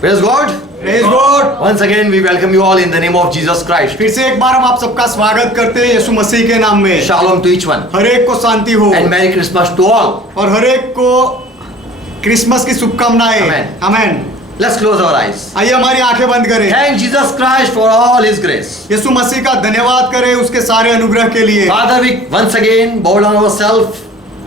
Praise God. Praise God. Once again we welcome you all in the name of Jesus Christ. फिर से एक बार हम आप सबका स्वागत करते हैं यीशु मसीह के नाम में। Shalom to each one. हर एक को शांति हो And Merry Christmas to all. और हर एक को क्रिसमस की शुभकामनाएं। Amen. Amen. Let's close our eyes. आइए हमारी आंखें बंद करें। Thank Jesus Christ for all His grace. यीशु मसीह का धन्यवाद करें उसके सारे अनुग्रह के लिए। Father, we once again bow down ourselves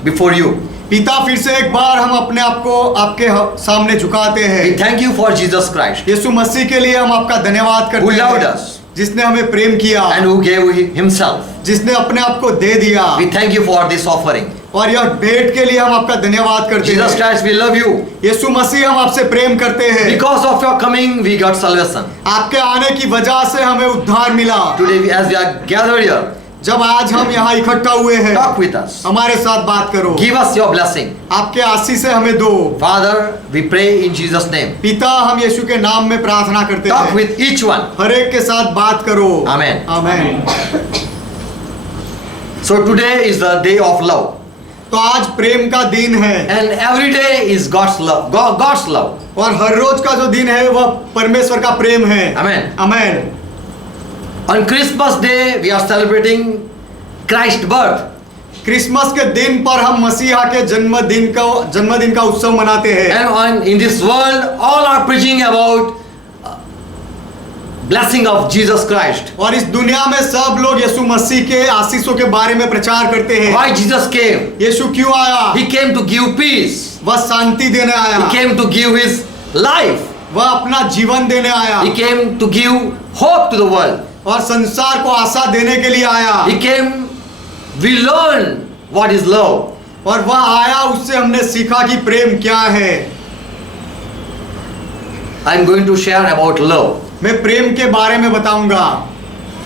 before you. पिता, फिर से एक बार हम अपने आप को आपके सामने झुकाते हैं। We thank you for Jesus Christ, यीशु मसीह के लिए हम आपका धन्यवाद करते who loved हैं, us जिसने हमें प्रेम किया, and who gave Himself. जिसने अपने आप को दे दिया। We thank you for this offering. और यह भेंट के लिए हम आपका धन्यवाद करते Jesus हैं। Christ, we love you. यीशु मसीह, हम आपसे प्रेम करते हैं। Because of your coming, we got salvation. आपके आने की वजह से हमें उद्धार मिला। Today, as we are gathered here, जब आज हम यहाँ इकट्ठा हुए हैं, talk with us. हमारे साथ बात करो। Give us your blessing. आपके आशीष से हमें दो। Father, we pray in Jesus' name. पिता, हम यीशु के नाम में प्रार्थना करते Talk हैं। with each one. हर एक के साथ बात करो। Amen. Amen. So today is the day of love. तो आज प्रेम का दिन है। And every day is God's love. God's love. और हर रोज का जो दिन है वह परमेश्वर का प्रेम है। Amen. Amen. On Christmas Day, we are celebrating Christ's birth. Christmas के दिन पर हम मसीहा के जन्मदिन का उत्सव मनाते हैं। And in this world, all are preaching about blessing of Jesus Christ. और इस दुनिया में सब लोग यीशु मसीह के आशीषों के बारे में प्रचार करते हैं। Why Jesus came? यीशु क्यों आया? He came to give peace. वह शांति देने आया। He came to give His life. वह अपना जीवन देने आया। He came to give hope to the world. और संसार को आशा देने के लिए आया। He came, we learn what is love. और वह आया, उससे हमने सीखा कि प्रेम क्या है। I am going to share about love. मैं प्रेम के बारे में बताऊंगा।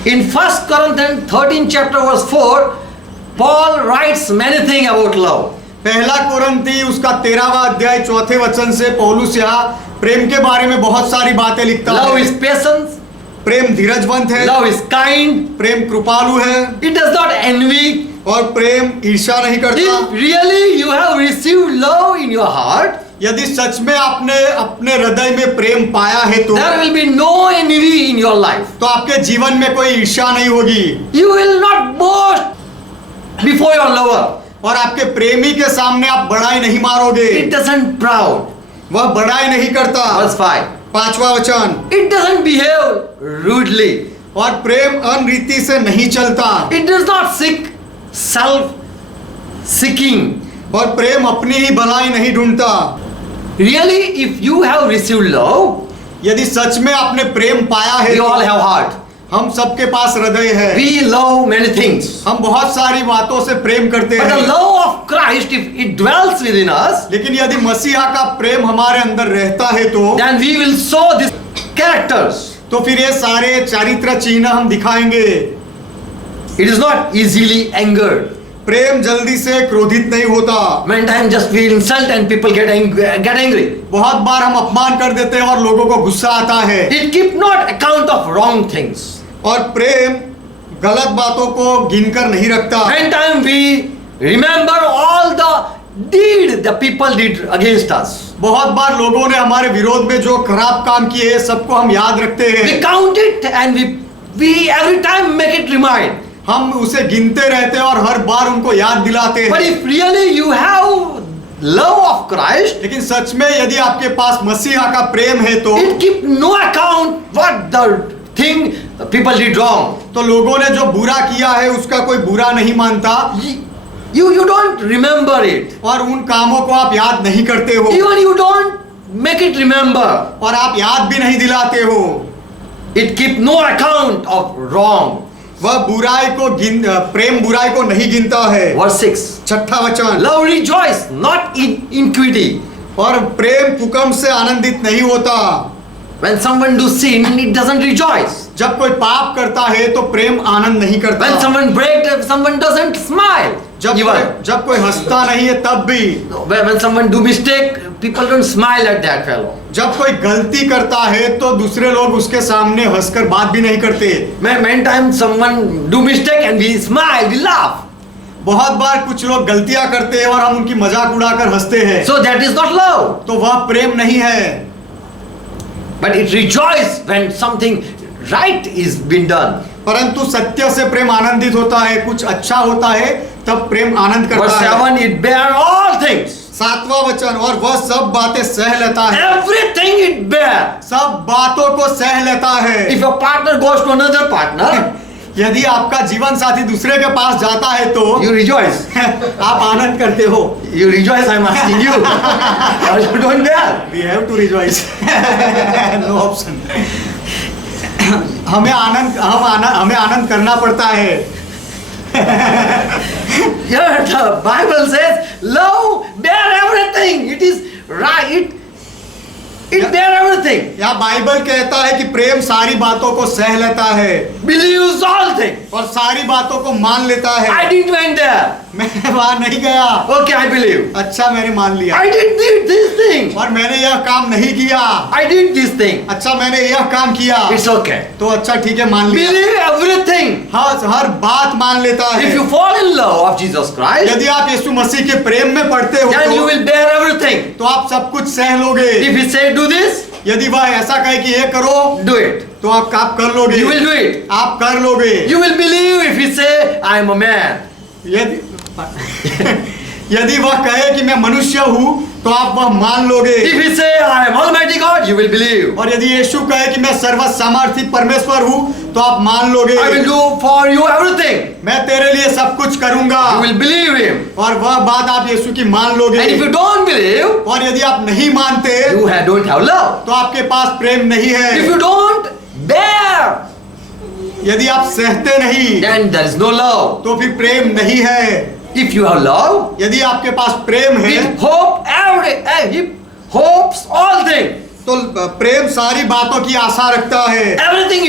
In 1 Corinthians 13 chapter verse 4, Paul writes many things about love. पहला कुरिन्थी उसका 13वां अध्याय 4 वचन से पौलुस यहाँ प्रेम के बारे में बहुत सारी बातें लिखता Love है। is patience. प्रेम धीरजवंत है। Love is kind. प्रेम कृपालु है। It does not envy. और प्रेम ईर्ष्या नहीं करता। If really you have received love in your heart, यदि सच में आपने अपने हृदय में प्रेम पाया है तो there will be no envy in your life. तो आपके जीवन में कोई ईर्ष्या नहीं होगी। You will not boast before your lover. और आपके प्रेमी के सामने आप बड़ाई नहीं मारोगे। It doesn't proud. वह बड़ाई नहीं करता। Verse 5. 5वां वचन। It doesn't behave rudely. और प्रेम अनरीति से नहीं चलता। It does not seek self-seeking. और प्रेम अपनी ही भलाई नहीं ढूंढता। Really, if you have received love, यदि सच में आपने प्रेम पाया है we तो all have heart. हम सबके पास हृदय है। We love many things. हम बहुत सारी बातों से प्रेम करते But the हैं। love of Christ, if it dwells within us, लेकिन यदि मसीहा का प्रेम हमारे अंदर रहता है तो then we will show these characters. तो फिर ये सारे चारित्र चिन्ह हम दिखाएंगे। It is not easily angered. प्रेम जल्दी से क्रोधित नहीं होता। Many times just we insult and people get angry. बहुत बार हम अपमान कर देते हैं और लोगों को गुस्सा आता है। It keep not account of wrong things. और प्रेम गलत बातों को गिनकर नहीं रखता। Many times we remember all the deed the people did against us. बहुत बार लोगों ने हमारे विरोध में जो खराब काम किए हैं सबको हम याद रखते हैं। We count it and we every time make it remind. हम उसे गिनते रहते हैं और हर बार उनको याद दिलाते But हैं। if really you have love of Christ, लेकिन सच में यदि आपके पास मसीहा का प्रेम है तो it keep no account what the thing people did wrong. तो लोगों ने जो बुरा किया है उसका कोई बुरा नहीं मानता You don't remember it. और उन कामों को आप याद नहीं करते हो Even you don't make it remember. और आप याद भी नहीं दिलाते हो। It keep no account of wrong. वह बुराई को प्रेम बुराई को नहीं गिनता है। Verse 6. 6वां वचन। Love rejoice not in iniquity. और प्रेम हुक्म से आनंदित नहीं होता। When someone do sin, it doesn't rejoice. जब कोई पाप करता है तो प्रेम आनंद नहीं करता। When someone doesn't smile. जब कोई हंसता नहीं है तब भी। When someone do mistake, people don't smile at that fellow. जब कोई गलती करता है तो दूसरे लोग उसके सामने हंसकर बात भी नहीं करते। Many times someone do mistake and we smile, we laugh. बहुत बार कुछ लोग गलतियां करते हैं और हम उनकी मजाक उड़ाकर हंसते हैं। So that is not love. तो वह प्रेम नहीं है। But it rejoices when something right is been done. परंतु सत्य से प्रेम आनंदित होता है, कुछ अच्छा होता है तब प्रेम आनंद Verse करता है। 7, it bear all things. 7वां वचन, और वह सब बातें सह लेता है, Everything it bear. सब बातों को सह लेता है। If your partner goes to another partner, यदि आपका जीवन साथी दूसरे के पास जाता है तो you rejoice. आप आनंद करते हो। You rejoice, I'm asking you. Or you don't bear. We have to rejoice. No option. हमें आनंद करना पड़ता है। Here the Bible says, love bear everything. It is right. It bear everything. यहाँ बाइबल कहता है कि प्रेम सारी बातों को सह लेता है Believes all things. और सारी बातों को मान लेता है। I didn't went there. मैं वहां नहीं गया, Okay, I believe. अच्छा मैंने मान लिया, I did this thing. और मैंने यह काम नहीं किया, I did this thing. अच्छा मैंने यह काम किया, It's okay. तो अच्छा ठीक है मान लिया। Believe everything. हाँ, हर बात मान लेता है। If you fall in love of Jesus Christ, यदि आप यीशु मसीह के प्रेम में पड़ते हो then you will bear everything. तो आप सब कुछ सह लोगे। If he say do this, यदि वह ऐसा कहे कि ये करो do it. तो आप कर लोगे, You will do it. आप कर लोगे। You will believe if he say I am a man. यदि यदि वह कहे कि मैं मनुष्य हूँ तो आप वह मान लोगे। If he say I am Almighty God, you will believe. और यदि यीशु कहे कि मैं सर्वसामर्थी परमेश्वर हूँ तो आप मान लोगे। I will do for you everything. मैं तेरे लिए सब कुछ करूंगा, You will believe him. और वह बात आप यीशु की मान लोगे। And if you don't believe, और यदि आप नहीं मानते you don't have love. तो आपके पास प्रेम नहीं If है। you don't bear, यदि आप सहते नहीं then there is no love. तो फिर प्रेम नहीं है। If you have love, यदि आपके पास प्रेम है it hopes all things. तो प्रेम सारी बातों की आशा रखता है। Everything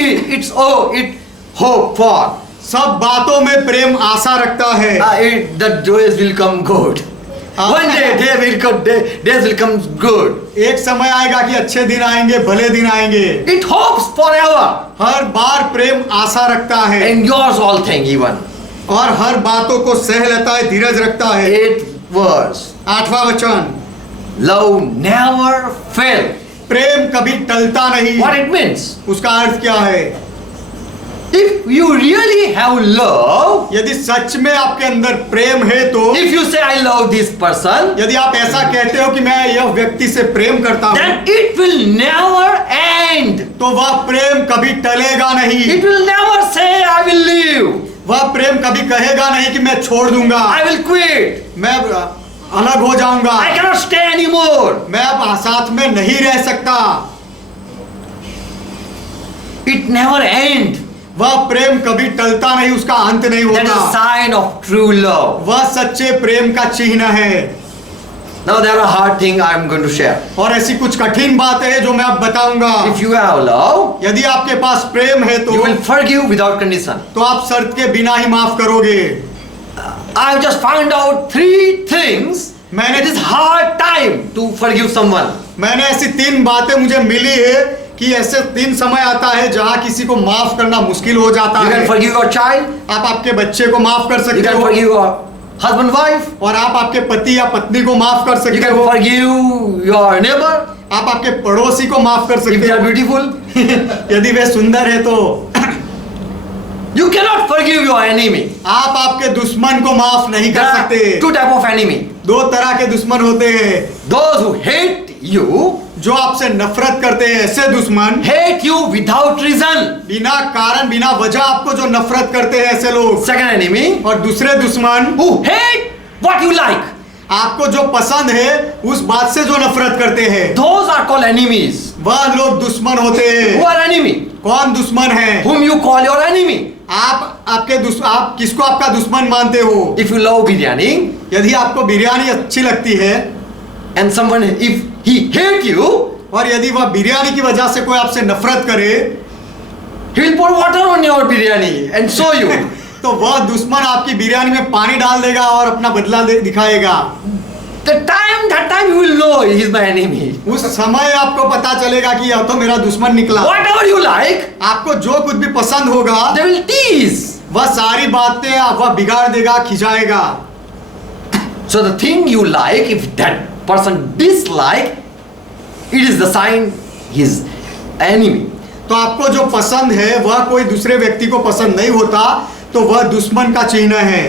it hope for. सब बातों में प्रेम आशा रखता है। The days will come good. One day days will come good. एक समय आएगा कि अच्छे दिन आएंगे, भले दिन आएंगे। It hopes forever. हर बार प्रेम आशा रखता है Endures all things even. और हर बातों को सह लेता है, धीरज रखता है। 8th verse. 8वां वचन, Love never fail. प्रेम कभी टलता नहीं। What it means? उसका अर्थ क्या है? If you really have love, यदि सच में आपके अंदर प्रेम है तो, if you say I love this person, यदि आप ऐसा कहते हो कि मैं यह व्यक्ति से प्रेम करता हूँ, then it will never end. तो वह प्रेम कभी टलेगा नहीं। It will never say I will leave. वह प्रेम कभी कहेगा नहीं कि मैं छोड़ दूंगा, I will quit. मैं अलग हो जाऊंगा, I cannot stay anymore. मैं अब साथ में नहीं रह सकता। It never end. वह प्रेम कभी टलता नहीं, उसका अंत नहीं That is a होता। sign of true love. वह सच्चे प्रेम का चिन्ह है। Now there are hard things I am going to share. और ऐसी कुछ कठिन बातें हैं जो मैं अब बताऊंगा। If you have love, यदि आपके पास प्रेम है you will forgive without condition. तो आप शर्त के बिना ही माफ करोगे। I have just found out 3 things. It is hard time to forgive someone. मैंने ऐसी 3 बातें मुझे मिली है कि ऐसे 3 समय आता है जहाँ किसी को माफ करना मुश्किल हो जाता You है। can forgive your child. आप आपके बच्चे को माफ कर You सकते can हो, forgive your husband, wife. और आप आपके पति या पत्नी को माफ कर You सकते can हो, forgive your neighbor आप आपके पड़ोसी को माफ कर if सकते they are हो beautiful. यदि वे सुंदर है तो। You cannot forgive your enemy. आप आपके दुश्मन को माफ नहीं There कर are सकते। 2 type of enemy. 2 तरह के दुश्मन होते हैं। Those who hate you, जो आपसे नफरत करते हैं, ऐसे दुश्मन, hate you without reason. बिना कारण बिना वजह आपको जो नफरत करते हैं, ऐसे लोग। Second enemy, और दूसरे दुश्मन, who hate what you like. आपको जो पसंद है उस बात से जो नफरत करते हैं, Those are called enemies. वह लोग दुश्मन होते Who हैं। are enemy? कौन दुश्मन है? Whom you call your enemy. आप किसको आपका दुश्मन मानते हो? If you love biryani यदि आपको बिरयानी अच्छी लगती है and someone, if he hate you, और यदि वह बिरयानी की वजह से कोई आपसे नफरत करे, he will pour water on your biryani and show you. तो वह दुश्मन आपकी बिरयानी में पानी डाल देगा और अपना बदला दिखाएगा। That time you will know he is my enemy. उस समय आपको पता चलेगा कि यह तो मेरा दुश्मन निकला। Whatever you like, आपको जो कुछ भी पसंद होगा, they will tease. वह सारी बातें वह बिगाड़ देगा, खिंचाएगा। So the thing you like, if that person dislike, it is the sign he is enemy. तो आपको जो पसंद है वह कोई दूसरे व्यक्ति को पसंद नहीं होता, तो वह दुश्मन का चिन्ह है।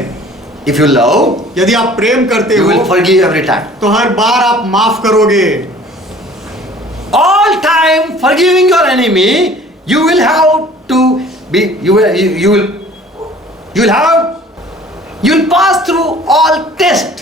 If you love, यदि आप प्रेम करते you हो will forgive every time. तो हर बार आप माफ करोगे। All time forgiving your enemy, you will have to be, you will pass through all tests.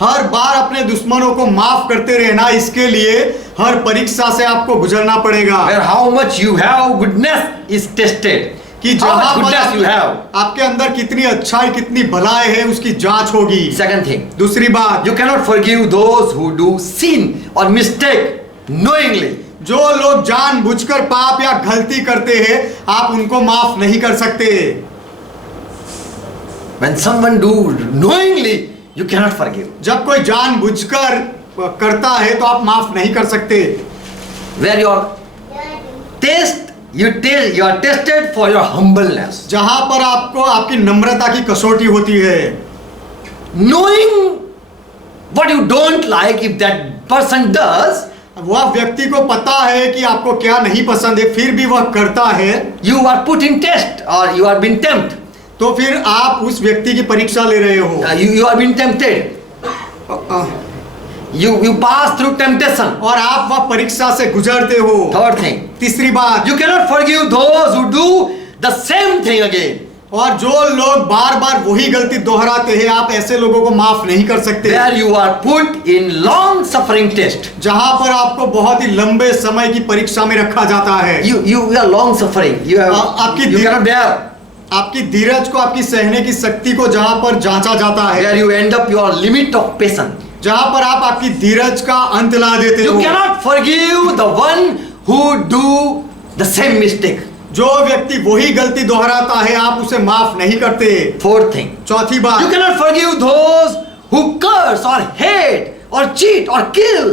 हर बार अपने दुश्मनों को माफ करते रहना, इसके लिए हर परीक्षा से आपको गुजरना पड़ेगा। Where how much you have goodness is tested. कि How जहां much पर goodness you have. आपके अंदर कितनी अच्छाई कितनी भलाई है उसकी जांच होगी। Second thing, दूसरी बात, you cannot forgive those who do sin or mistake knowingly. जो लोग जानबूझकर पाप या गलती करते हैं आप उनको माफ नहीं कर सकते। When someone do knowingly, you cannot forgive. जब कोई जानबूझकर करता है तो आप माफ नहीं कर सकते। Where your you are tested for your humbleness. जहां पर आपको आपकी नम्रता की कसौटी होती है। Knowing what you don't like, if that person does, वह व्यक्ति को पता है कि आपको क्या नहीं पसंद है, फिर भी वह करता है, you are put in test or you are being tempted. तो फिर आप उस व्यक्ति की परीक्षा ले रहे हो। You are being tempted. You pass through temptation. और आप वह परीक्षा से गुजरते हो। Third thing, तीसरी बात, you cannot forgive those who do the same thing again. और जो लोग बार बार वही गलती दोहराते हैं आप ऐसे लोगों को माफ नहीं कर सकते। Where you are put in long suffering test. जहां पर आपको बहुत ही लंबे समय की परीक्षा में रखा जाता है। You are long suffering. You cannot bear. आपकी धीरज को, आपकी सहने की शक्ति को जहां पर जांचा जाता है, Where you end up your limit of patience. जहां पर आप आपकी धीरज का अंत ला देते You हो। cannot forgive the one who do the same mistake. जो व्यक्ति वही गलती दोहराता है आप उसे माफ नहीं करते। Fourth thing, चौथी you बात, cannot forgive those who curse or hate or cheat or kill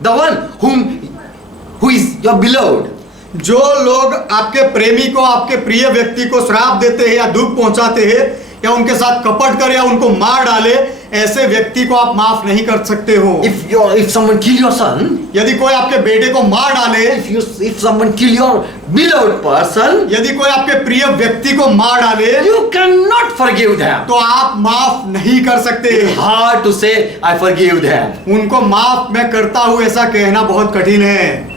the one who is your beloved. जो लोग आपके प्रेमी को, आपके प्रिय व्यक्ति को श्राप देते हैं या दुख पहुंचाते हैं या उनके साथ कपट करे या उनको मार डाले, ऐसे व्यक्ति को आप माफ नहीं कर सकते हो। If someone kill your son, यदि कोई आपके बेटे को मार डाले, if someone kill your beloved person, यदि कोई आपके प्रिय व्यक्ति को मार डाले, you cannot forgive them. तो आप माफ नहीं कर सकते। Hard to say I forgive them. उनको माफ मैं करता हूं ऐसा कहना बहुत कठिन है।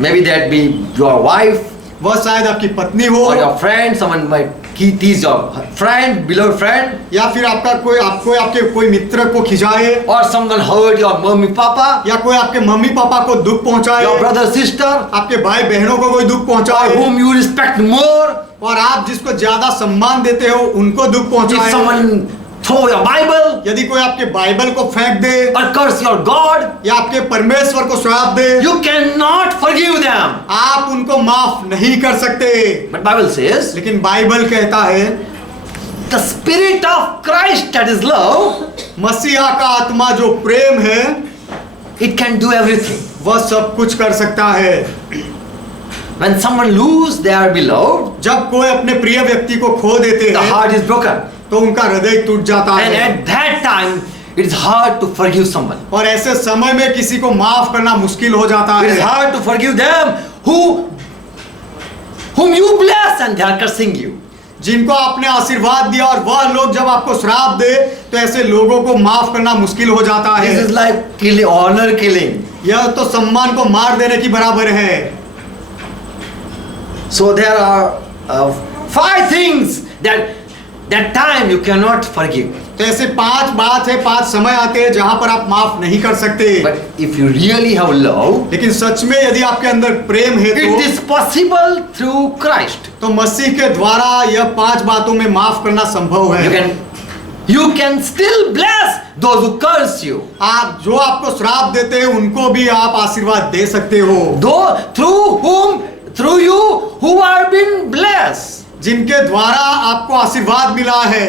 Maybe that be your wife वह शायद आपकी पत्नी हो, or your friend. Someone might tease your friend, beloved friend, या फिर आपके कोई मित्र को खिजाए, or someone hurt your mommy, papa, या कोई आपके मम्मी पापा को दुख पहुंचाए, your brother, sister, आपके भाई बहनों को कोई दुख or पहुंचाए, whom you respect more. और आप जिसको ज्यादा सम्मान देते हो उनको दुख If पहुंचाए। someone throw your Bible यदि कोई आपके बाइबल को फेंक दे or curse your God, या आपके परमेश्वर को श्राप दे, you cannot forgive them. आप उनको माफ नहीं कर सकते। But Bible says, लेकिन बाइबल कहता है the spirit of Christ, that is love, मसीहा का आत्मा जो प्रेम है it can do everything. वह सब कुछ कर सकता है। When someone lose their beloved, जब कोई अपने प्रिय व्यक्ति को खो देते the हैं heart is broken. तो उनका हृदय टूट जाता And है, at that time, it is hard to forgive someone. और ऐसे समय में किसी को माफ करना मुश्किल हो जाता It is है। hard to forgive them whom you bless and they are cursing you. जिनको आपने आशीर्वाद दिया और वह लोग जब आपको श्राप दे तो ऐसे लोगों को माफ करना मुश्किल हो जाता This है। is like honor killing. यह तो सम्मान को मार देने की बराबर है। So there are 5 things that time you cannot forgive. तो ऐसे 5 बात है, 5 समय आते हैं जहां पर आप माफ नहीं कर सकते। But if you really have love, लेकिन सच में यदि आपके अंदर प्रेम है it is possible through Christ. तो मसीह के द्वारा यह 5 बातों में माफ करना संभव है। You can still bless those who curse you. आप जो आपको श्राप देते हैं उनको भी आप आशीर्वाद दे सकते हो। Though through you who are been blessed. जिनके द्वारा आपको आशीर्वाद मिला है।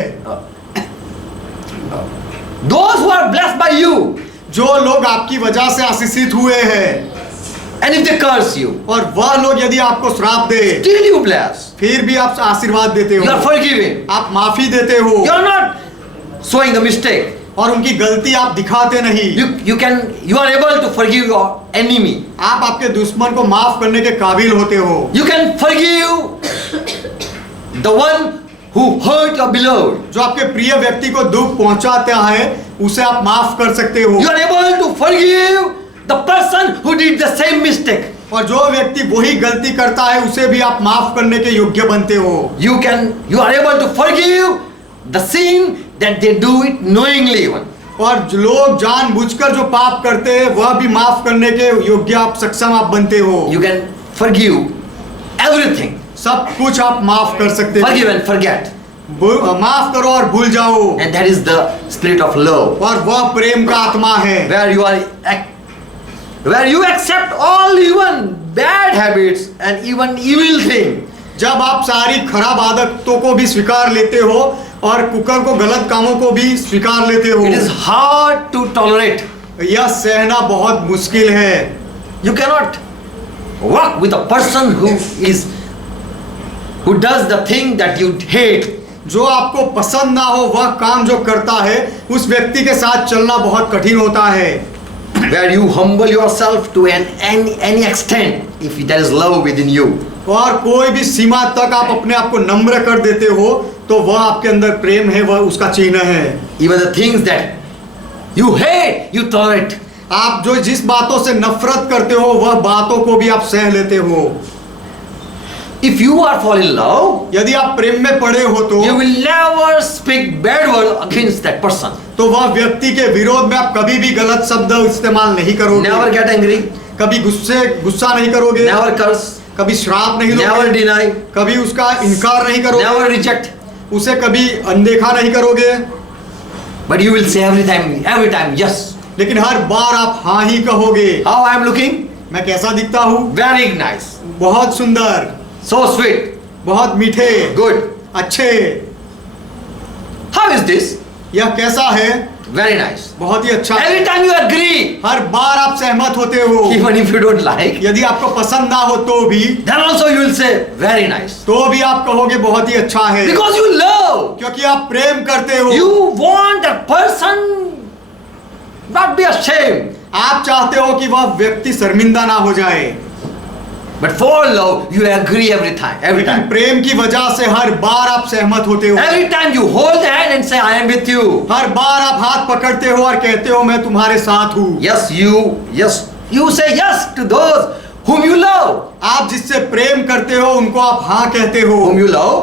Those who are blessed by you. जो लोग आपकी वजह से आशीषित हुए हैं। And if they curse you, और वह लोग यदि आपको श्राप दे, still you bless. फिर भी आप आशीर्वाद देते You are हो, forgiving. आप माफी देते हो, You are not showing a mistake. और उनकी गलती आप दिखाते नहीं। You are able to forgive your enemy. आप आपके दुश्मन को माफ करने के काबिल होते हो। You can forgive the one who hurt your beloved. जो आपके प्रिय व्यक्ति को दुख पहुंचाता है उसे आप माफ कर सकते हो। You are able to forgive the person who did the same mistake. और जो व्यक्ति वही गलती करता है उसे भी आप माफ करने के योग्य बनते हो। You are able to forgive the sin that they do it knowingly even. और जो लोग जानबूझकर जो पाप करते हैं वह भी माफ करने के योग्य आप सक्षम आप बनते हो। You can forgive everything. सब कुछ आप माफ कर सकते हो। Forgive and forget. माफ करो और भूल जाओ। And that is the spirit of love. और वह प्रेम का आत्मा है। Where you accept all even bad habits and even evil thing. जब आप सारी खराब आदतों को भी स्वीकार लेते हो और कुकर को गलत कामों को भी स्वीकार लेते हो। It is hard to tolerate. यह सहना बहुत मुश्किल है। You cannot work with a person who does the thing that you hate. जो आपको पसंद ना हो वह काम जो करता है उस व्यक्ति के साथ चलना बहुत कठिन होता है। Where you humble yourself to any extent if there is love within you. और कोई भी सीमा तक आप अपने आप को नम्र कर देते हो तो वह आपके अंदर प्रेम है, वह उसका चिन्ह है। Even the things that you hate, you tolerate. आप जो जिस बातों से नफरत करते हो वह बातों को भी आप सह लेते हो। If you are fall in love, यदि आप प्रेम में पड़े हो तो you will never speak bad word against that person. तो वह व्यक्ति के विरोध में आप कभी भी गलत शब्द इस्तेमाल नहीं करोगे। Never get angry. कभी गुस्सा नहीं करोगे। Never curse. कभी श्राप नहीं Never दोगे। deny. कभी उसका इनकार नहीं करोगे। Never reject. उसे कभी अनदेखा नहीं करोगे। But you will say every time yes. लेकिन हर बार आप हाँ ही कहोगे। How I am looking? मैं कैसा दिखता हूँ? Very nice. बहुत सुंदर, So sweet. बहुत मीठे, Good. अच्छे। How is this? यह कैसा है? Very nice. बहुत ही अच्छा। Every time you agree, हर बार आप सहमत होते हो। even if you don't like, यदि आपको पसंद ना हो तो भी then also you will say very nice. तो भी आप कहोगे बहुत ही अच्छा है। Because you love. क्योंकि आप प्रेम करते हो। You want that person not be ashamed. आप चाहते हो कि वह व्यक्ति शर्मिंदा ना हो जाए। But for love, you agree every time. Every लेकिन time. प्रेम की वजह से हर बार आप सहमत होते हो। Every time you hold the hand and say, I am with you. हर बार आप हाथ पकड़ते हो और कहते हो मैं तुम्हारे साथ हूँ। Yes, you say yes to those whom you love. आप जिससे प्रेम करते हो उनको आप हाँ कहते हो। Whom you love,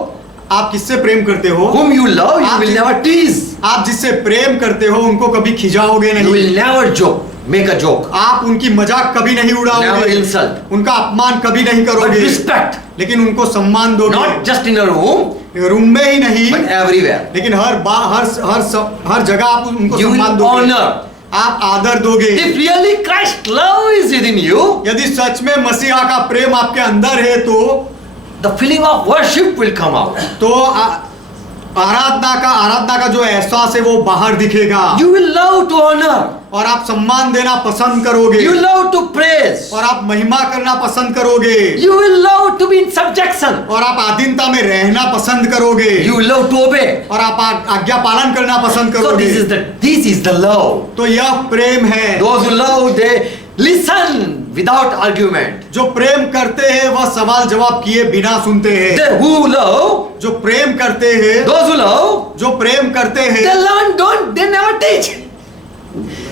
आप किससे प्रेम करते हो? whom you love, you will never tease. आप जिससे प्रेम करते हो उनको कभी खिजाओगे You नहीं। will never make a joke. आप उनकी मजाक कभी नहीं Never उड़ाओगे। insult. उनका अपमान कभी नहीं But करोगे। respect. लेकिन उनको सम्मान दोगे। Not just in a room, room में ही नहीं but everywhere. लेकिन हर जगह आप उनको You सम्मान will दोगे। honor. आप आदर दोगे। If really Christ love is within you, यदि सच में मसीहा का प्रेम आपके अंदर है तो the feeling of worship will come out. तो आराधना का जो एहसास है वो बाहर दिखेगा। You will love to honor. और आप सम्मान देना पसंद करोगे। You love to praise. और आप महिमा करना पसंद करोगे। You will love to be in subjection. और आप अधीनता में रहना पसंद करोगे। You will love to obey. और आप आज्ञा पालन करना पसंद So करोगे। this is the love. तो यह प्रेम है। Those who love, they listen without argument. जो प्रेम करते हैं वह सवाल जवाब किए बिना सुनते हैं। They who love, जो प्रेम करते हैं, those who love, जो प्रेम करते they हैं, learn, they never teach.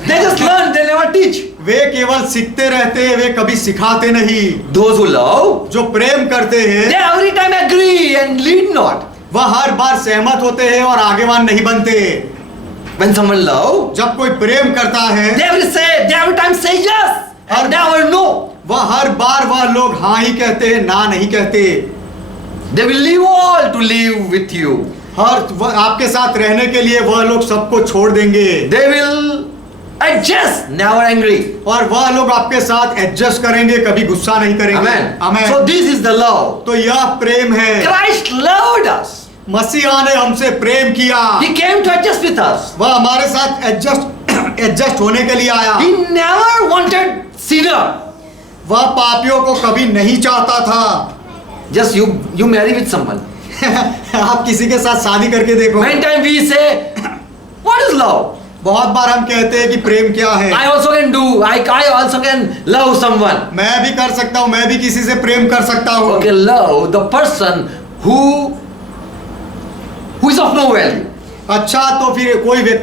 They just learn, they never teach. वे केवल सीखते रहते हैं, वे कभी सिखाते नहीं। Those who love, जो प्रेम करते हैं they every time agree and lead not. वह हर बार सहमत होते हैं और आगेवान नहीं बनते। When someone love, जब कोई प्रेम करता है they every time say yes and never no. वह हर बार वह लोग हाँ ही कहते हैं, ना नहीं कहते। They will leave all to live with you. वह आपके साथ रहने के लिए वह लोग सबको छोड़ देंगे। They will adjust, never angry. और वह लोग आपके साथ एडजस्ट करेंगे, कभी गुस्सा नहीं करेंगे। Amen. Amen. So this is the love. तो यह प्रेम है। Christ loved us. मसीहा ने हमसे प्रेम किया। He came to adjust with us. वह हमारे साथ एडजस्ट होने के लिए आया। He never wanted sinner. वह पापियों को कभी नहीं चाहता था। Just you marry with someone. आप किसी के साथ शादी करके देखो। Many times we say, what is love? बहुत बार हम कहते हैं कि प्रेम क्या है। I also can do. I also can love someone. मैं भी कर सकता हूँ, मैं भी किसी से प्रेम कर सकता हूँ। Okay, love the person who is of no value. अच्छा, तो फिर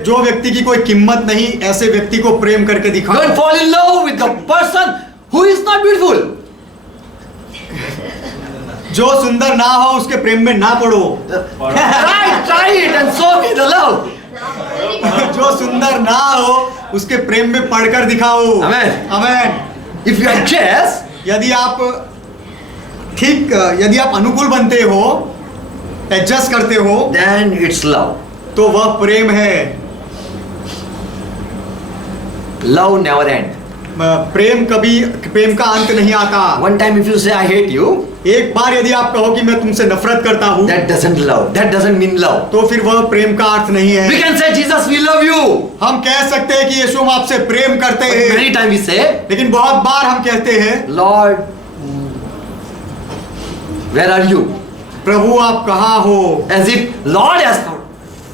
जो व्यक्ति की कोई कीमत नहीं, ऐसे व्यक्ति को प्रेम करके दिखाओ। Don't fall in love with the person who is not beautiful. जो सुंदर ना हो उसके प्रेम में ना पड़ो। Try it and show me the love. जो सुंदर ना हो उसके प्रेम में पढ़कर दिखाओ। Amen. Amen. If you adjust, यदि आप अनुकूल बनते हो, एडजस्ट करते हो, then it's love. तो वह प्रेम है। Love never ends. प्रेम का अंत नहीं आता। One time if you say I hate you, एक बार यदि आप कहो कि मैं तुमसे नफरत करता हूँ, that doesn't love. That doesn't mean love. तो फिर वह प्रेम का अर्थ नहीं है। We can say Jesus, we love you. हम कह सकते हैं कि यीशु हम आपसे प्रेम करते But हैं, many times we say, लेकिन बहुत बार हम कहते हैं, Lord, where are you? प्रभु आप कहाँ हो? As if Lord has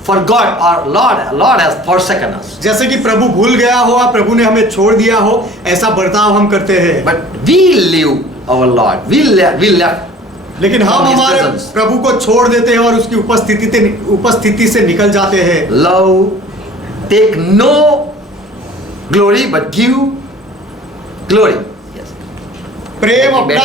forgot or Lord has forsaken us. जैसे कि प्रभु भूल गया हो, प्रभु ने हमें छोड़ दिया हो, ऐसा बर्ताव हम करते हैं। But we leave our Lord. We left. लेकिन हम His हमारे presence. प्रभु को छोड़ देते हैं और उसकी उपस्थिति से निकल जाते हैं। Love take no glory but give glory. Yes. प्रेम अपने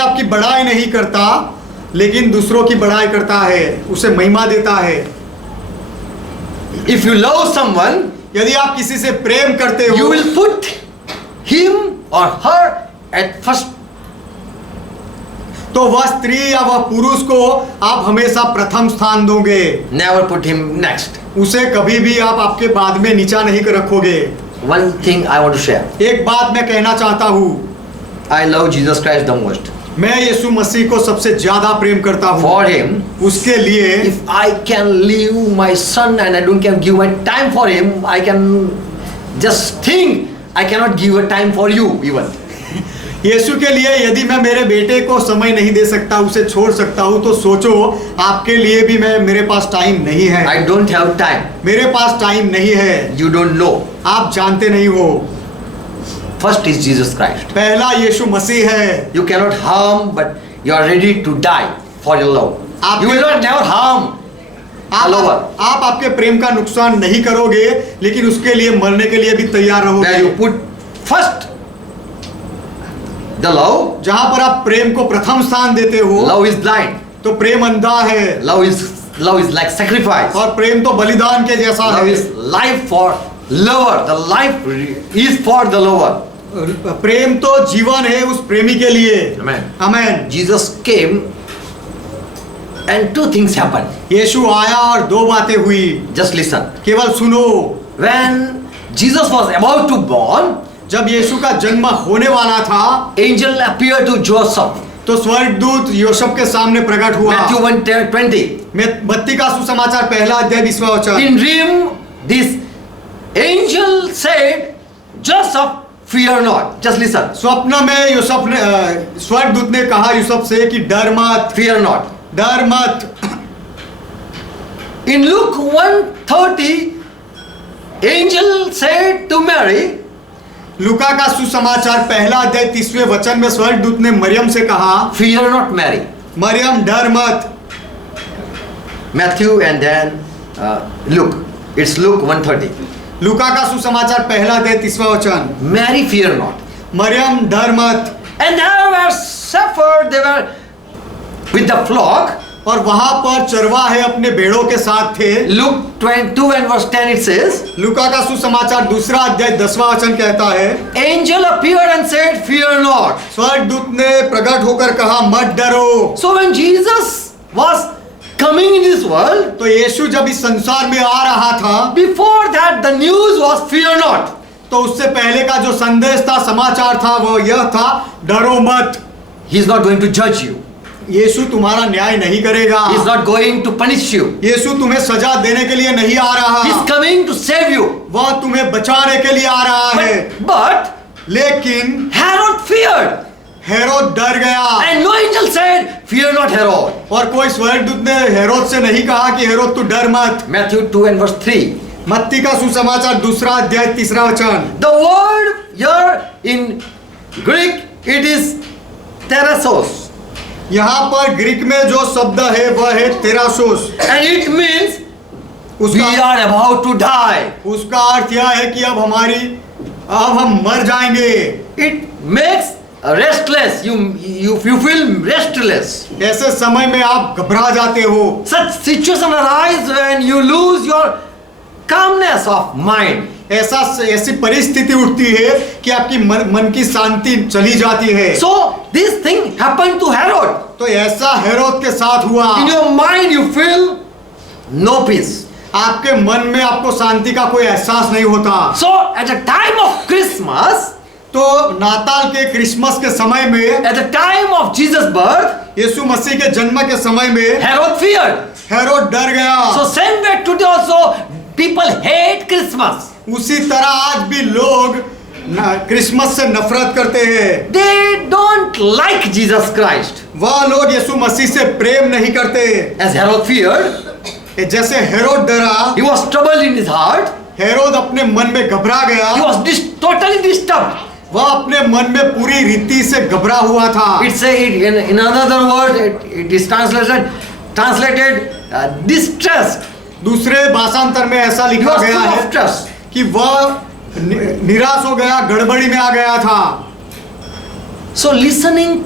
आप की बड़ाई नहीं करता, लेकिन दूसरों की बड़ाई करता है, उसे महिमा देता है। If you love someone, यदि आप किसी से प्रेम करते हो, you will put him or her at first. तो वह स्त्री या वह पुरुष को आप हमेशा प्रथम स्थान दोगे। Never put him next. उसे कभी भी आप आपके बाद में नीचा नहीं रखोगे। One thing I want to share. एक बात मैं कहना चाहता हूँ, I love Jesus Christ the most. मैं यीशु मसीह को सबसे ज्यादा प्रेम करता हूँ। For him, उसके लिए if I can leave my son and I don't can give my time for him, I can just think I cannot give a time for you even. यीशु के लिए यदि मैं मेरे बेटे को समय नहीं दे सकता, उसे छोड़ सकता हूँ, तो सोचो आपके लिए भी मेरे पास टाइम नहीं है। I don't have time. मेरे पास टाइम नहीं है। You don't know. आप जानते नहीं हो। First is Jesus Christ. पहला यीशु मसीह है। You cannot harm, but you are ready to die for your love. You will not never harm a lover. आप आपके प्रेम का नुकसान नहीं करोगे, लेकिन उसके लिए मरने के लिए भी तैयार रहोगे। Where you put first the love. जहाँ पर आप प्रेम को प्रथम स्थान देते हो, Love is blind. तो प्रेम अंधा है। Love is like sacrifice. और प्रेम तो बलिदान के जैसा Love है। is life for lover. The life is for the lover. प्रेम तो जीवन है उस प्रेमी के लिए। Amen. Amen. Jesus came and two things happened. यीशु आया और दो बातें हुई। Just listen. केवल सुनो। When Jesus was about to born, जब यीशु का जन्म होने वाला था, angel appeared to Joseph. तो स्वर्गदूत यूसुफ के सामने प्रकट हुआ। Matthew 1:20. मत्ती का सुसमाचार पहला अध्याय 20वां वचन। In dream, this angel said, Joseph, fear not. Just listen. स्वप्न में यूसुफ ने स्वर्गदूत ने कहा यूसुफ से कि डर मत, Fear not. डर मत। In Luke 1:30, angel said to Mary, लूका का सुसमाचार पहला अध्याय 30वें वचन में स्वर्गदूत ने मरियम से कहा, Fear not, Mary. मरियम डर मत। Matthew and then Luke. It's Luke 1:30. लूका का सुसमाचार पहला अध्याय 30वां वचन। Mary, fear not. मरियम डर मत। And there were shepherds, they were with the flock. और वहां पर चरवाहे अपने भेड़ों के साथ थे। Luke 22 and verse 10 it says, लूका का सुसमाचार दूसरा अध्याय 10वां वचन कहता है, angel appeared and said, Fear not. स्वर्गदूत ने प्रकट होकर कहा मत डरो। So when Jesus was coming in this world, तो यीशु जब इस संसार में आ रहा था, before that the news was fear not. तो उससे पहले का जो संदेश था, समाचार था, वो यह था डरो मत। He is not going to judge you. यीशु तुम्हारा न्याय नहीं करेगा। He is not going to punish you. यीशु तुम्हें सजा देने के लिए नहीं आ रहा। He is coming to save you. वह तुम्हें बचाने के लिए आ रहा है। But लेकिन Herod feared. हेरोद डर गया। And no angel said, fear not Herod. और कोई स्वर्गदूत ने हेरोद से नहीं कहा कि हेरोद तू डर मत। Matthew 2 and verse 3. मत्ती का सुसमाचार 2 अध्याय 3 वचन। The word here in Greek, it is terasos. यहाँ पर ग्रीक में जो शब्द है वह है तेरासोस। And it means we उसका are about to die. उसका अर्थ यह है कि अब हम मर जाएंगे। It makes restless. You feel restless. ऐसे समय में आप घबरा जाते हो। Such situation arise when you lose your calmness of mind. ऐसी परिस्थिति उठती है कि आपकी मन की शांति चली जाती है। So this thing happened to Herod. तो ऐसा हेरोद के साथ हुआ। In your mind you feel no peace. आपके मन में आपको शांति का कोई एहसास नहीं होता। So at the time of Christmas, तो नाताल के क्रिसमस के समय में, at the time of Jesus' birth, यीशु मसीह के जन्म के समय में Herod feared. हेरोद डर गया। So same way today also people hate Christmas. उसी तरह आज भी लोग क्रिसमस से नफरत करते हैं। They don't like Jesus Christ. वह लोग यीशु मसीह से प्रेम नहीं करते। As Herod feared, जैसे हेरोद डरा, he was troubled in his heart. Herod अपने मन में घबरा गया। He was totally disturbed. वह अपने मन में पूरी रीति से घबरा हुआ था। It's in another word, it is translated distressed. दूसरे भाषांतर में ऐसा He लिखा was गया full है of trust. कि वह निराश हो गया, गड़बड़ी में आ गया था। So listening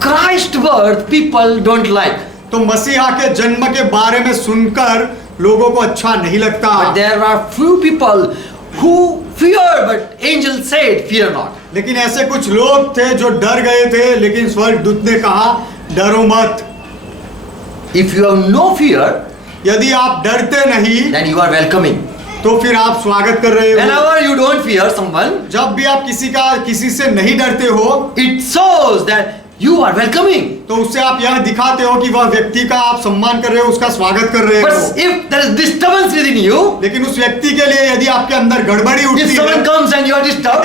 Christ birth, people don't like. तो मसीहा के जन्म के बारे में सुनकर लोगों को अच्छा नहीं लगता। But there are few people who fear, but angel said, fear not. लेकिन ऐसे कुछ लोग थे जो डर गए थे, लेकिन स्वर्गदूत ने कहा डरो मत। If you have no fear, यदि आप डरते नहीं, then you are welcoming. तो फिर आप स्वागत कर रहे हो। Whenever you don't fear someone, जब भी आप किसी से नहीं डरते हो, it shows that you are welcoming. तो उससे आप यह दिखाते हो कि वह व्यक्ति का आप सम्मान कर रहे हो, उसका स्वागत कर रहे हो। But if there is disturbance within you, लेकिन उस व्यक्ति के लिए यदि आपके अंदर गड़बड़ी if उठती someone है, comes and you are disturbed,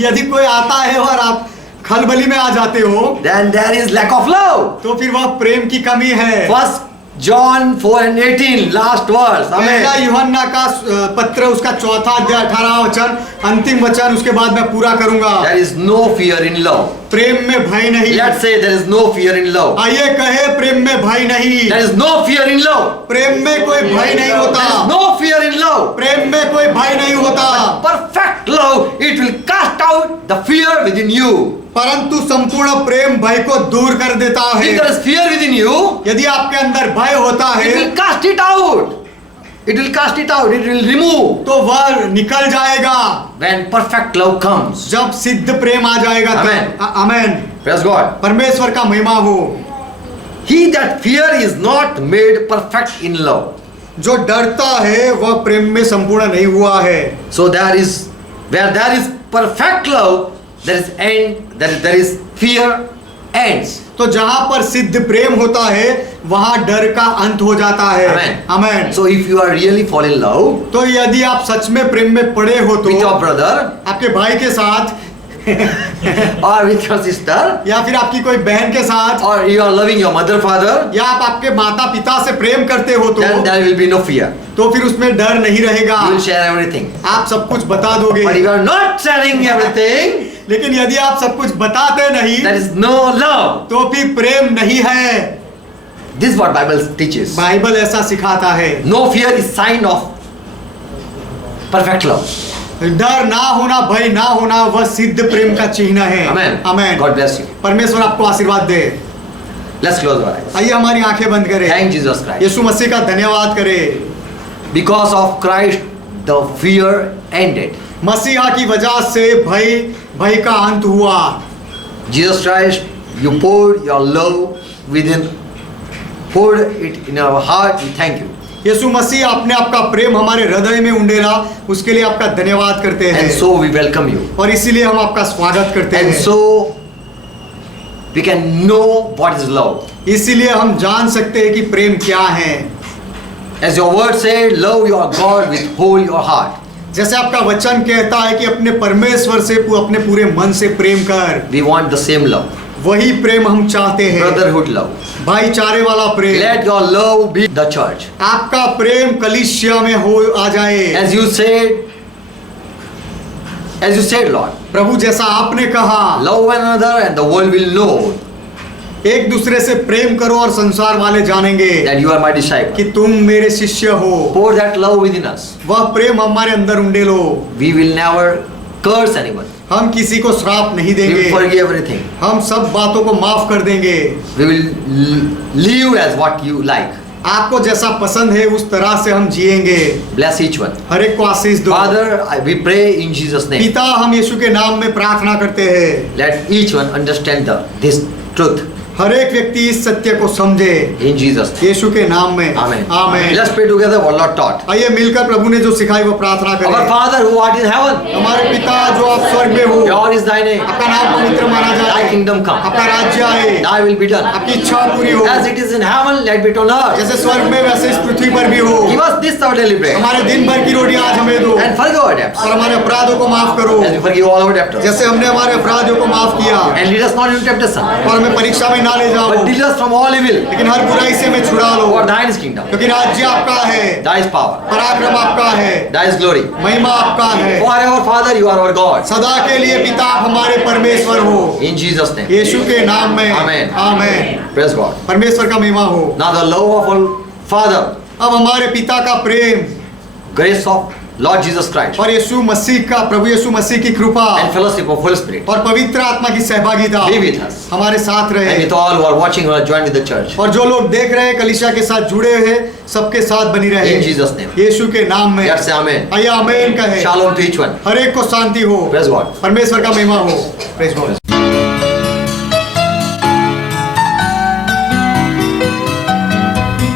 यदि कोई आता है और आप खलबली में आ जाते हो, then there is lack of love. तो फिर वह प्रेम की कमी है। First John 4 and 18, last verse. पहला Amen. यूहन्ना का पत्र उसका 4 अध्याय 18 वचन, अंतिम वचन, उसके बाद मैं पूरा करूंगा। There is no fear in love. प्रेम में भय नहीं। Let's say there is no fear in love. आइए कहे प्रेम में भय नहीं। There is no fear in love. प्रेम में कोई भय नहीं होता। There is no fear in love. प्रेम में कोई भय नहीं होता। Perfect love, it will cast out the fear within you. परंतु संपूर्ण प्रेम भय को दूर कर देता है। If there is fear within you, यदि आपके अंदर भय होता it है, will cast it out. It will cast it out. It will remove. तो वह निकल जाएगा When perfect love comes. जब सिद्ध प्रेम आ जाएगा। Amen. आमेन। Praise God. परमेश्वर का महिमा हो। He that fear is not made perfect in love. जो डरता है वह प्रेम में संपूर्ण नहीं हुआ है। So where there is perfect love, there is end. There is fear ends. तो जहां पर सिद्ध प्रेम होता है वहां डर का अंत हो जाता है। Amen. Amen. So if you are really fall in love तो यदि आप सच में प्रेम में पड़े हो तो with your brother आपके भाई के साथ or with your sister, या फिर आपकी कोई बहन के साथ, or you are loving your mother, father, या आप आपके माता पिता से प्रेम करते हो then there will be no fear. तो फिर उसमें डर नहीं रहेगा। You will share everything. आप सब कुछ बता दोगे। But if you are not sharing everything, लेकिन यदि आप सब कुछ बताते नहीं there is no love. तो फिर प्रेम नहीं है। This is what Bible teaches. Bible ऐसा सिखाता है। No fear is sign of perfect love. डर ना होना, भय ना होना, वह सिद्ध प्रेम का चिन्ह है। Amen. Amen. God bless you. परमेश्वर आपको आशीर्वाद दे। Let's close our eyes. आइए हमारी आंखें बंद करें। Thank Jesus Christ. यीशु मसीह का धन्यवाद करें। Because of Christ, the fear ended. मसीहा की वजह से भय का अंत हुआ। Jesus Christ, you poured your love within, poured it in our heart. We thank you. यीशु मसीह अपने आपका प्रेम हमारे हृदय में उंडेला, उसके लिए आपका धन्यवाद करते हैं। And so we welcome you. और इसीलिए हम आपका स्वागत करते And हैं। so we can know what is love. इसीलिए हम जान सकते हैं कि प्रेम क्या है। As your word said, love your God with whole your heart. जैसे आपका वचन कहता है कि अपने परमेश्वर से अपने पूरे मन से प्रेम कर, We want the same love. वही प्रेम हम चाहते हैं, Brotherhood love. भाईचारे वाला प्रेम। Let your love be the church. आपका प्रेम कलीसिया में हो आ जाए। As you said, Lord, प्रभु जैसा आपने कहा, love one another and the world will know एक दूसरे से प्रेम करो और संसार वाले जानेंगे that you are my disciple. कि तुम मेरे शिष्य हो। Pour that love within us. वह प्रेम हमारे अंदर उंडेलो। We will never curse anyone. हम किसी को श्राप नहीं We देंगे, will forgive everything. हम सब बातों को माफ कर देंगे। We will live as what you like. आपको जैसा पसंद है उस तरह से हम जिएंगे। Bless each one. हर एक को आशीष दो। Father, we pray in Jesus' name. पिता, हम यीशु के नाम में प्रार्थना करते हैं, Let each one understand this truth. हर एक व्यक्ति इस सत्य को समझे In Jesus' name. यीशु के नाम में। Amen. Amen. Let's pray together what Lord taught. आइए मिलकर प्रभु ने जो सिखाई वो प्रार्थना Our करें। Father who art in heaven, हमारे पिता जो आप स्वर्ग में हो, yours is thy name. आपका नाम पवित्र माना Thy जाए, kingdom come. आपका राज्य आए, Thy will be done. आपकी इच्छा पूरी हो, As it is in heaven, let it be on earth. जैसे स्वर्ग में वैसे इस पृथ्वी पर भी हो। Give us this our daily bread. हमारे दिन भर की रोटी आज हमें दो, And forgive our debts. और हमारे अपराधों को माफ करो, As we forgive all our debtors. जैसे हमने हमारे अपराधों को माफ किया, And lead us not into temptation, और हमें परीक्षा में ना ले जाओ, but deliver us from all evil. लेकिन हर बुराई से हमें छुड़ा लो, For thine is kingdom, क्योंकि राज्य आपका है, thy is power, पराक्रम आपका है, thy is glory. महिमा आपका है। Forever, Father, you are our God. सदा के लिए पिता आप हमारे परमेश्वर हो, In Jesus' name. यीशु के नाम में। Amen. आमेन। Praise God. परमेश्वर का महिमा हो। Now the love of our Father, अब हमारे पिता का प्रेम grace of Lord Jesus Christ, और यीशु मसीह का, प्रभु यीशु मसीह की कृपा and fellowship of Holy Spirit और पवित्र आत्मा की सहभागिता be with us. हमारे साथ And रहे, with all who are watching who are joined with the church. और जो लोग देख रहे हैं कलीसिया के साथ जुड़े हैं सबके साथ बनी रहे, In Jesus' name. यीशु के नाम में। Let's say Amen. आइए आमेन कहे। Shalom to each one. हर एक को शांति हो, Praise God. परमेश्वर का महिमा हो। Praise God।